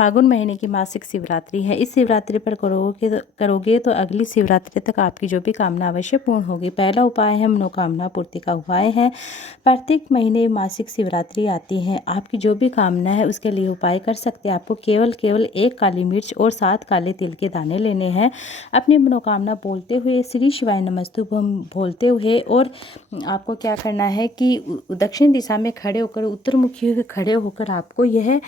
फागुन महीने की मासिक शिवरात्रि है। इस शिवरात्रि पर करोगे तो अगली शिवरात्रि तक आपकी जो भी कामना अवश्य पूर्ण होगी। पहला उपाय है मनोकामना पूर्ति का उपाय है। प्रत्येक महीने मासिक शिवरात्रि आती है। आपकी जो भी कामना है उसके लिए उपाय कर सकते हैं। आपको केवल 1 काली मिर्च और 7 काले तिल के दाने लेने हैं। अपनी मनोकामना बोलते हुए श्री शिवाय नमस्तुभ्यं बोलते हुए, और आपको क्या करना है कि दक्षिण दिशा में खड़े होकर, उत्तरमुखी होकर खड़े होकर आपको ये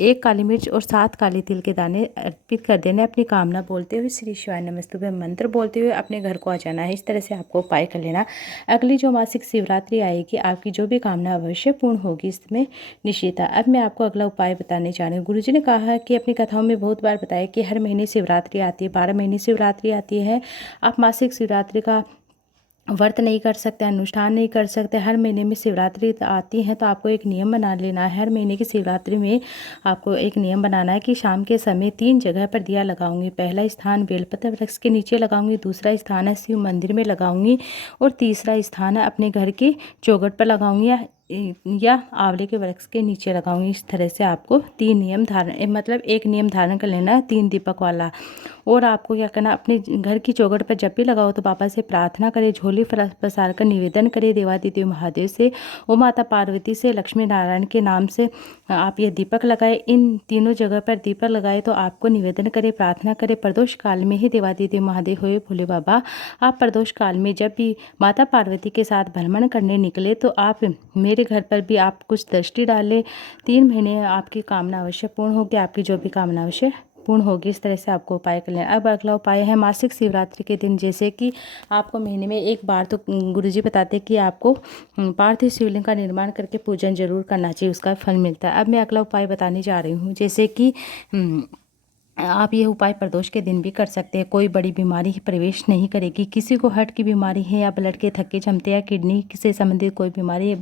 1 काली मिर्च और 7 काले तिल के दाने अर्पित कर देना। अपनी कामना बोलते हुए श्री शिवाय नमस्तुभ्यं मंत्र बोलते हुए अपने घर को आ जाना है। इस तरह से आपको उपाय कर लेना। अगली जो मासिक शिवरात्रि आएगी आपकी जो भी कामना अवश्य पूर्ण होगी, इसमें निश्चित है। अब मैं आपको अगला उपाय बताने जा रही हूँ। गुरुजी ने कहा कि अपनी कथाओं में बहुत बार बताया कि हर महीने शिवरात्रि आती है, 12 महीने शिवरात्रि आती है। आप मासिक शिवरात्रि का व्रत नहीं कर सकते, अनुष्ठान नहीं कर सकते। हर महीने में शिवरात्रि आती है तो आपको एक नियम बना लेना है। हर महीने की शिवरात्रि में आपको एक नियम बनाना है कि शाम के समय 3 जगह पर दिया लगाऊंगी। पहला स्थान बेलपत्र वृक्ष के नीचे लगाऊंगी, दूसरा स्थान है शिव मंदिर में लगाऊंगी, और तीसरा स्थान है अपने घर की चौखट पर लगाऊंगी या आंवले के वृक्ष के नीचे लगाऊंगी। इस तरह से आपको 3 नियम धारण, मतलब एक नियम धारण कर लेना है 3 दीपक वाला। और आपको क्या करना, अपने घर की चौखट पर जब भी लगाओ तो बाबा से प्रार्थना करें, झोली पसार कर निवेदन करें देवादिदेव महादेव से, और माता पार्वती से, लक्ष्मी नारायण के नाम से आप ये दीपक लगाए। इन तीनों जगह पर दीपक लगाए तो आपको निवेदन करें, प्रार्थना करें। प्रदोष काल में ही देवादिदेव महादेव हुए भोले बाबा, आप प्रदोष काल में जब भी माता पार्वती के साथ भ्रमण करने निकले तो आप मेरे घर पर भी आप कुछ दृष्टि डालें। 3 महीने आपकी कामना अवश्य पूर्ण होगी, आपकी जो भी कामना अवश्य पूर्ण होगी। इस तरह से आपको उपाय कर लेना। अब अगला उपाय है मासिक शिवरात्रि के दिन, जैसे कि आपको महीने में एक बार तो गुरुजी बताते हैं कि आपको पार्थिव शिवलिंग का निर्माण करके पूजन जरूर करना चाहिए, उसका फल मिलता है। अब मैं अगला उपाय बताने जा रही हूँ, जैसे कि आप ये उपाय प्रदोष के दिन भी कर सकते हैं। कोई बड़ी बीमारी प्रवेश नहीं करेगी। किसी को हार्ट की बीमारी है या ब्लड के थक्के जमते या किडनी से संबंधित कोई बीमारी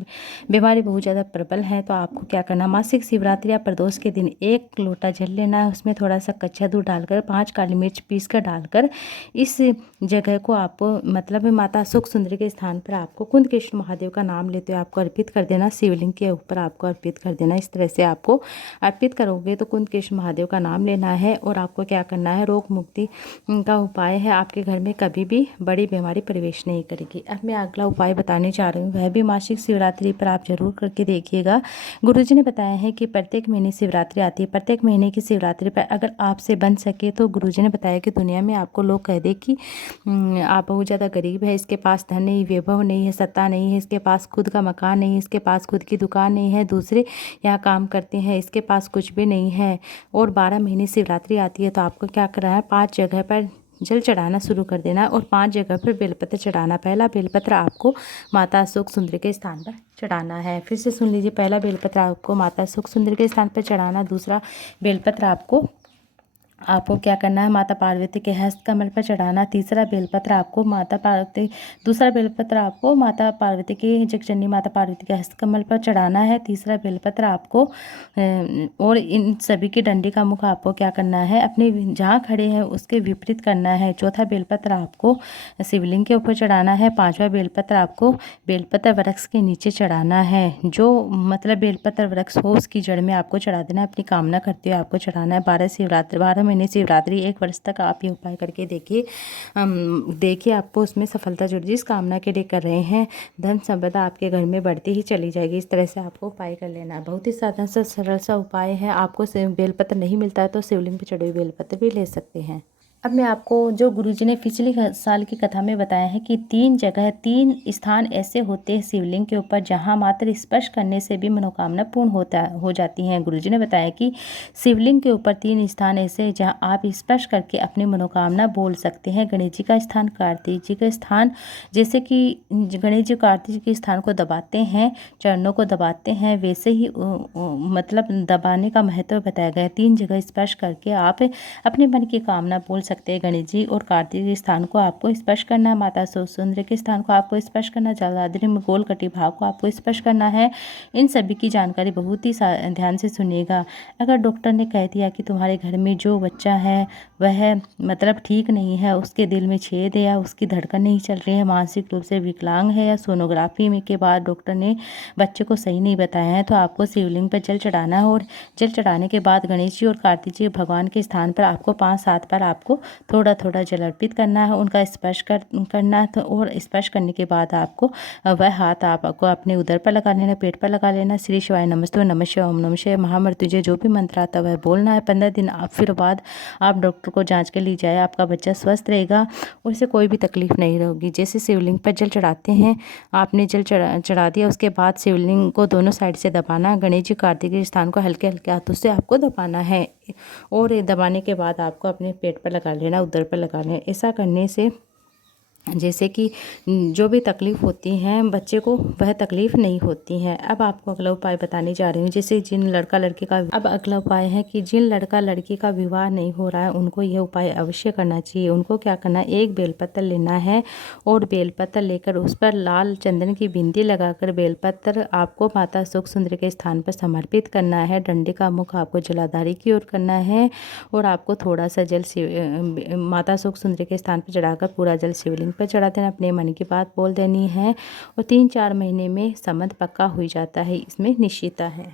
बहुत ज़्यादा प्रबल है तो आपको क्या करना, मासिक शिवरात्रि या प्रदोष के दिन 1 लोटा जल लेना है। उसमें थोड़ा सा कच्चा दूध डालकर 5 काली मिर्च पीस कर डालकर इस जगह को आपको, मतलब माता सुख सुंदरी के स्थान पर आपको कुंदकेश्वर महादेव का नाम लेते हुए आपको अर्पित कर देना। शिवलिंग के ऊपर आपको अर्पित कर देना। इस तरह से आपको अर्पित करोगे तो कुंदकेश्वर महादेव का नाम लेना है। और आपको क्या करना है, रोग मुक्ति का उपाय है। आपके घर में कभी भी बड़ी बीमारी प्रवेश नहीं करेगी। अब मैं अगला उपाय बताने जा रही हूँ, वह भी मासिक शिवरात्रि पर आप जरूर करके देखिएगा। गुरुजी ने बताया है कि प्रत्येक महीने शिवरात्रि आती है। प्रत्येक महीने की शिवरात्रि पर अगर आपसे बन सके तो गुरुजी ने बताया कि दुनिया में आपको लोग कह दे कि आप बहुत ज़्यादा गरीब है, इसके पास धन नहीं, वैभव नहीं है, सत्ता नहीं है, इसके पास खुद का मकान नहीं है, इसके पास खुद की दुकान नहीं है, दूसरे यहाँ काम करते हैं, इसके पास कुछ भी नहीं है, और 12 महीने शिवरात्रि आती है तो आपको क्या करना है, 5 जगह पर जल चढ़ाना शुरू कर देना और 5 जगह पर बेलपत्र चढ़ाना। पहला बेलपत्र आपको माता सुख सुंदरी के स्थान पर चढ़ाना है। फिर से सुन लीजिए, पहला बेलपत्र आपको माता सुख सुंदरी के स्थान पर चढ़ाना। दूसरा बेलपत्र आपको क्या करना है, माता पार्वती के हस्त कमल पर चढ़ाना। तीसरा बेलपत्र आपको दूसरा बेलपत्र आपको माता पार्वती की, जगजननी माता पार्वती के हस्त कमल पर चढ़ाना है। तीसरा बेलपत्र आपको, और इन सभी की डंडी का मुख आपको क्या करना है, अपने जहाँ खड़े हैं उसके विपरीत करना है। चौथा बेलपत्र आपको शिवलिंग के ऊपर चढ़ाना है। 5वां बेलपत्र आपको बेलपत्र वृक्ष के नीचे चढ़ाना है। जो मतलब बेलपत्र वृक्ष हो उसकी जड़ में आपको चढ़ा देना। अपनी कामना करते हुए आपको चढ़ाना है। 12 महीने शिवरात्रि 1 वर्ष तक आप ये उपाय करके देखिए आपको उसमें सफलता जुड़, जिस कामना के लिए कर रहे हैं धन संपदा आपके घर में बढ़ती ही चली जाएगी। इस तरह से आपको उपाय कर लेना है। बहुत ही साधारण सा सरल सा उपाय है। आपको बेलपत्र नहीं मिलता है तो शिवलिंग पर चढ़े हुए बेलपत्र भी ले सकते हैं। अब मैं आपको जो गुरुजी ने पिछले साल की कथा में बताया है कि 3 स्थान ऐसे होते हैं शिवलिंग के ऊपर जहां मात्र स्पर्श करने से भी मनोकामना पूर्ण हो जाती हैं। गुरुजी ने बताया कि शिवलिंग के ऊपर 3 स्थान ऐसे हैं जहां आप स्पर्श करके अपनी मनोकामना बोल सकते हैं। गणेश जी का स्थान, कार्तिक जी का स्थान, जैसे कि गणेश जी कार्तिक जी के स्थान को दबाते हैं, चरणों को दबाते हैं, वैसे ही मतलब दबाने का महत्व बताया गया है। 3 जगह स्पर्श करके आप अपने मन की कामना बोल सकते सकते हैं। गणेश जी और कार्तिक के स्थान को आपको स्पर्श करना है। माता सुंदरी के स्थान को आपको स्पर्श करना है। जलाधारी में गोल कटी भाग को आपको स्पर्श करना है। इन सभी की जानकारी बहुत ही ध्यान से सुनिएगा। अगर डॉक्टर ने कह दिया कि तुम्हारे घर में जो बच्चा है वह मतलब ठीक नहीं है, उसके दिल में छेद है या उसकी धड़कन नहीं चल रही है, मानसिक रूप से विकलांग है, या सोनोग्राफी में के बाद डॉक्टर ने बच्चे को सही नहीं बताया है, तो आपको शिवलिंग पर जल चढ़ाना है। और जल चढ़ाने के बाद गणेश जी और कार्तिक जी भगवान के स्थान पर आपको 5-7 बार आपको थोड़ा थोड़ा जल अर्पित करना है, उनका स्पर्श करना है। तो और स्पर्श करने के बाद आपको वह हाथ आपको अपने उदर पर लगा लेना, पेट पर लगा लेना। श्री शिवाय नमस्ते, नमः शिवाय, ओम नमः शिवाय, महामृत्युंजय, जो भी मंत्र आता है वह बोलना है। 15 दिन फिर बाद आप डॉक्टर को जांच के लिए जाए, आपका बच्चा स्वस्थ रहेगा और उसे कोई भी तकलीफ नहीं होगी। जैसे शिवलिंग पर जल चढ़ाते हैं, आपने जल चढ़ा दिया, उसके बाद शिवलिंग को दोनों साइड से दबाना। गणेश जी कार्तिक के स्थान को हल्के हल्के हाथों से आपको दबाना है और ये दबाने के बाद आपको अपने पेट पर लगा लेना, उदर पर लगा लेना। ऐसा करने से जैसे कि जो भी तकलीफ़ होती हैं बच्चे को वह तकलीफ़ नहीं होती है। अब आपको अगला उपाय बताने जा रही हूँ। जैसे जिन लड़का लड़की का अब अगला उपाय है कि जिन लड़का लड़की का विवाह नहीं हो रहा है उनको यह उपाय अवश्य करना चाहिए। उनको क्या करना है, एक बेलपत्र लेना है और बेलपत्र लेकर उस पर लाल चंदन की बिंदी लगाकर बेलपत्र आपको माता सुख सुंदरी के स्थान पर समर्पित करना है। डंडे का मुख आपको जलाधारी की ओर करना है और आपको थोड़ा सा जल माता सुख सुंदरी के स्थान पर चढ़ाकर पूरा जल शिवलिंग पर चढ़ा देना। अपने मन की बात बोल देनी है और 3-4 महीने में संबंध पक्का हो जाता है, इसमें निश्चितता है।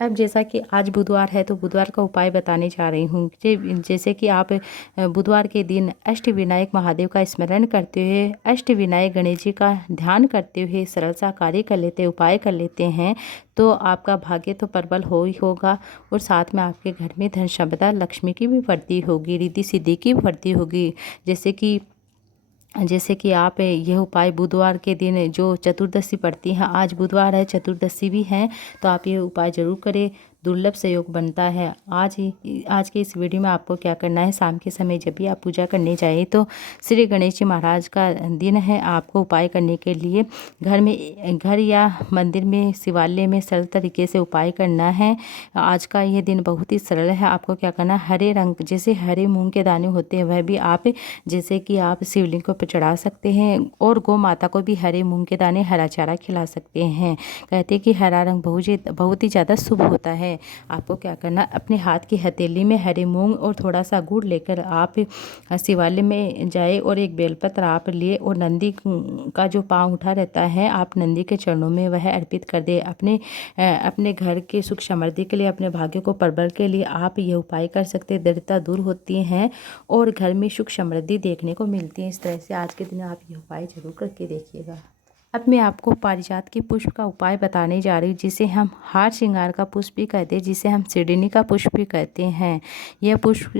अब जैसा कि आज बुधवार है तो बुधवार का उपाय बताने जा रही हूँ। जैसे कि आप बुधवार के दिन अष्टविनायक महादेव का स्मरण करते हुए, अष्टविनायक गणेश जी का ध्यान करते हुए सरल सा कार्य कर लेते, उपाय कर लेते हैं तो आपका भाग्य तो प्रबल हो ही होगा और साथ में आपके घर में धन संपदा लक्ष्मी की भी वृद्धि होगी, रिद्धि सिद्धि की वृद्धि होगी। जैसे कि आप यह उपाय बुधवार के दिन जो चतुर्दशी पड़ती है, आज बुधवार है, चतुर्दशी भी है, तो आप ये उपाय ज़रूर करें। दुर्लभ सहयोग बनता है। आज के इस वीडियो में आपको क्या करना है, शाम के समय जब भी आप पूजा करने जाए तो श्री गणेश जी महाराज का दिन है, आपको उपाय करने के लिए घर या मंदिर में शिवालय में सरल तरीके से उपाय करना है। आज का यह दिन बहुत ही सरल है। आपको क्या करना है, हरे रंग जैसे हरे मूंग के दाने होते हैं वह भी आप जैसे कि आप शिवलिंग को चढ़ा सकते हैं और गौ माता को भी हरे मूंग के दाने हरा चारा खिला सकते हैं। कहते हैं कि हरा रंग बहुत ही ज़्यादा शुभ होता है। आपको क्या करना, अपने हाथ की हथेली में हरे मूंग और थोड़ा सा गुड़ लेकर आप शिवालय में जाए और एक बेलपत्र आप लिए और नंदी का जो पाँव उठा रहता है आप नंदी के चरणों में वह अर्पित कर दे। अपने घर के सुख समृद्धि के लिए, अपने भाग्य को प्रबल के लिए आप यह उपाय कर सकते हैं। दरिद्रता दूर होती हैं और घर में सुख समृद्धि देखने को मिलती है। इस तरह से आज के दिन आप यह उपाय जरूर करके देखिएगा। अब मैं आपको पारिजात के पुष्प का उपाय बताने जा रही हूँ, जिसे हम हार श्रृंगार का पुष्प भी कहते हैं, जिसे हम सिडनी का पुष्प भी कहते हैं। यह पुष्प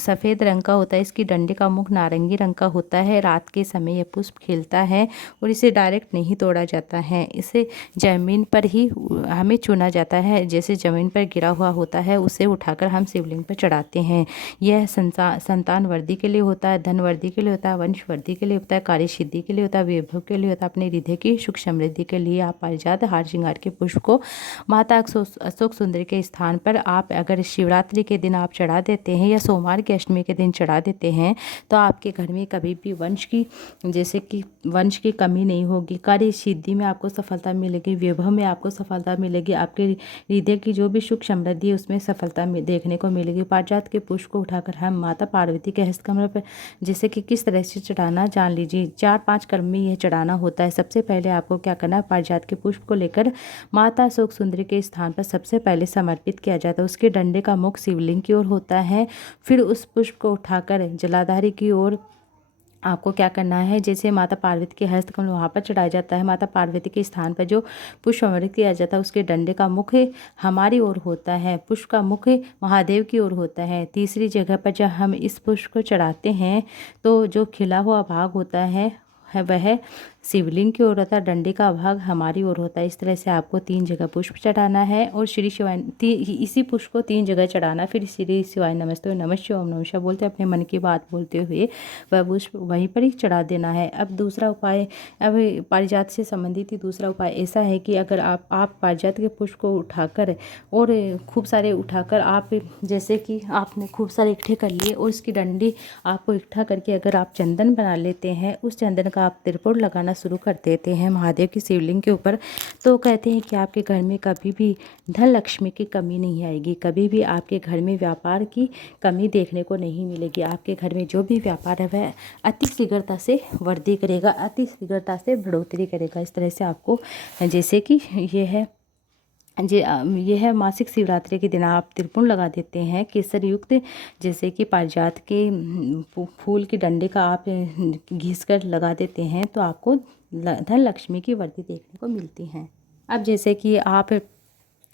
सफ़ेद रंग का होता है, इसकी डंडे का मुख नारंगी रंग का होता है। रात के समय यह पुष्प खिलता है और इसे डायरेक्ट नहीं तोड़ा जाता है, इसे ज़मीन पर ही हमें चुना जाता है। जैसे ज़मीन पर गिरा हुआ होता है उसे उठाकर हम शिवलिंग पर चढ़ाते हैं। यह संतान वर्द्धि के लिए होता है, धन वर्द्धि के लिए होता है, वंश वर्द्धि के लिए होता है, कार्य सिद्धि के लिए होता है, वैभव के लिए होता है, अपने हृदय की सुख समृद्धि के लिए आप पारिजात हार श्रृंगार के पुष्प को माता अशोक सुंदरी के स्थान पर आप अगर शिवरात्रि के दिन आप चढ़ा देते हैं या सोमवार की अष्टमी के दिन चढ़ा देते हैं तो आपके घर में कभी भी वंश की कमी नहीं होगी। कार्य सिद्धि में आपको सफलता मिलेगी, वैभव में आपको सफलता मिलेगी, आपके हृदय की जो भी सुख समृद्धि है उसमें सफलता देखने को मिलेगी। पारिजात के पुष्प को उठाकर हम माता पार्वती के हस्तकमल पर जैसे कि किस तरह से चढ़ाना जान लीजिए। 4-5 क्रम में यह चढ़ाना होता है। सबसे पहले आपको क्या करना है, पारिजात के पुष्प को लेकर माता अशोक सुंदरी के स्थान पर सबसे पहले समर्पित किया जाता है। उसके डंडे का मुख शिवलिंग की ओर होता है। फिर उस पुष्प को उठाकर जलाधारी की ओर आपको क्या करना है, जैसे माता पार्वती के हस्तकमल वहाँ पर चढ़ाया जाता है, माता पार्वती के स्थान पर जो पुष्प समर्पित किया जाता है उसके डंडे का मुख हमारी ओर होता है, पुष्प का मुख महादेव की ओर होता है। तीसरी जगह पर जब हम इस पुष्प को चढ़ाते हैं तो जो खिला हुआ भाग होता है वह शिवलिंग की ओर होता है, डंडे का भाग हमारी ओर होता है। इस तरह से आपको 3 जगह पुष्प चढ़ाना है और श्री शिवाय इसी पुष्प को 3 जगह चढ़ाना। फिर श्री शिवाय नमस्ते, नमः शिवाय, ओम नमः शिवाय बोलते अपने मन की बात बोलते हुए वह पुष्प वहीं पर ही चढ़ा देना है। अब दूसरा उपाय, अब पारिजात से संबंधित ही दूसरा उपाय ऐसा है कि अगर आप पारिजात के पुष्प को उठाकर और खूब सारे उठाकर आप जैसे कि आपने खूब सारे इकट्ठे कर लिए और इसकी डंडी आपको इकट्ठा करके अगर आप चंदन बना लेते हैं, उस चंदन का आप त्रिपुर लगाना शुरू कर देते हैं महादेव की शिवलिंग के ऊपर, तो कहते हैं कि आपके घर में कभी भी धन लक्ष्मी की कमी नहीं आएगी, कभी भी आपके घर में व्यापार की कमी देखने को नहीं मिलेगी। आपके घर में जो भी व्यापार है वह अति शीघ्रता से वृद्धि करेगा, अति शीघ्रता से बढ़ोतरी करेगा। इस तरह से आपको जैसे कि ये है मासिक शिवरात्रि के दिन आप त्रिपुर लगा देते हैं केसर युक्त, जैसे कि पारिजात के फूल के डंडे का आप घिस कर लगा देते हैं तो आपको धन लक्ष्मी की वृद्धि देखने को मिलती है। अब जैसे कि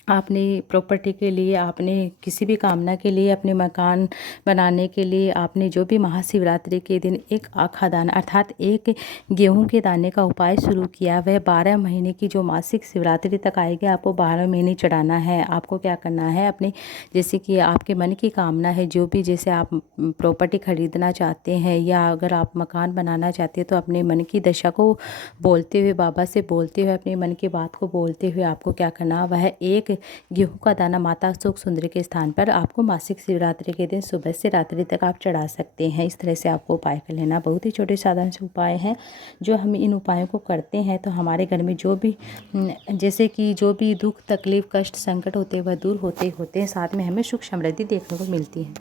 आपने प्रॉपर्टी के लिए, आपने किसी भी कामना के लिए, अपने मकान बनाने के लिए आपने जो भी महाशिवरात्रि के दिन एक आखा दाना अर्थात एक गेहूं के दाने का उपाय शुरू किया, वह 12 महीने की जो मासिक शिवरात्रि तक आएगी आपको 12 महीने चढ़ाना है। आपको क्या करना है, अपने जैसे कि आपके मन की कामना है जो भी, जैसे आप प्रॉपर्टी खरीदना चाहते हैं या अगर आप मकान बनाना चाहते हैं तो अपने मन की दशा को बोलते हुए, बाबा से बोलते हुए, अपने मन की बात को बोलते हुए आपको क्या करना, वह एक गेहूं का दाना माता सुख सुंदरी के स्थान पर आपको मासिक शिवरात्रि के दिन सुबह से रात्रि तक आप चढ़ा सकते हैं। इस तरह से आपको उपाय कर लेना। बहुत ही छोटे साधारण से उपाय हैं, जो हम इन उपायों को करते हैं तो हमारे घर में जो भी जैसे कि जो भी दुख तकलीफ कष्ट संकट होते हैं वह दूर होते हैं, साथ में हमें सुख समृद्धि देखने को मिलती है।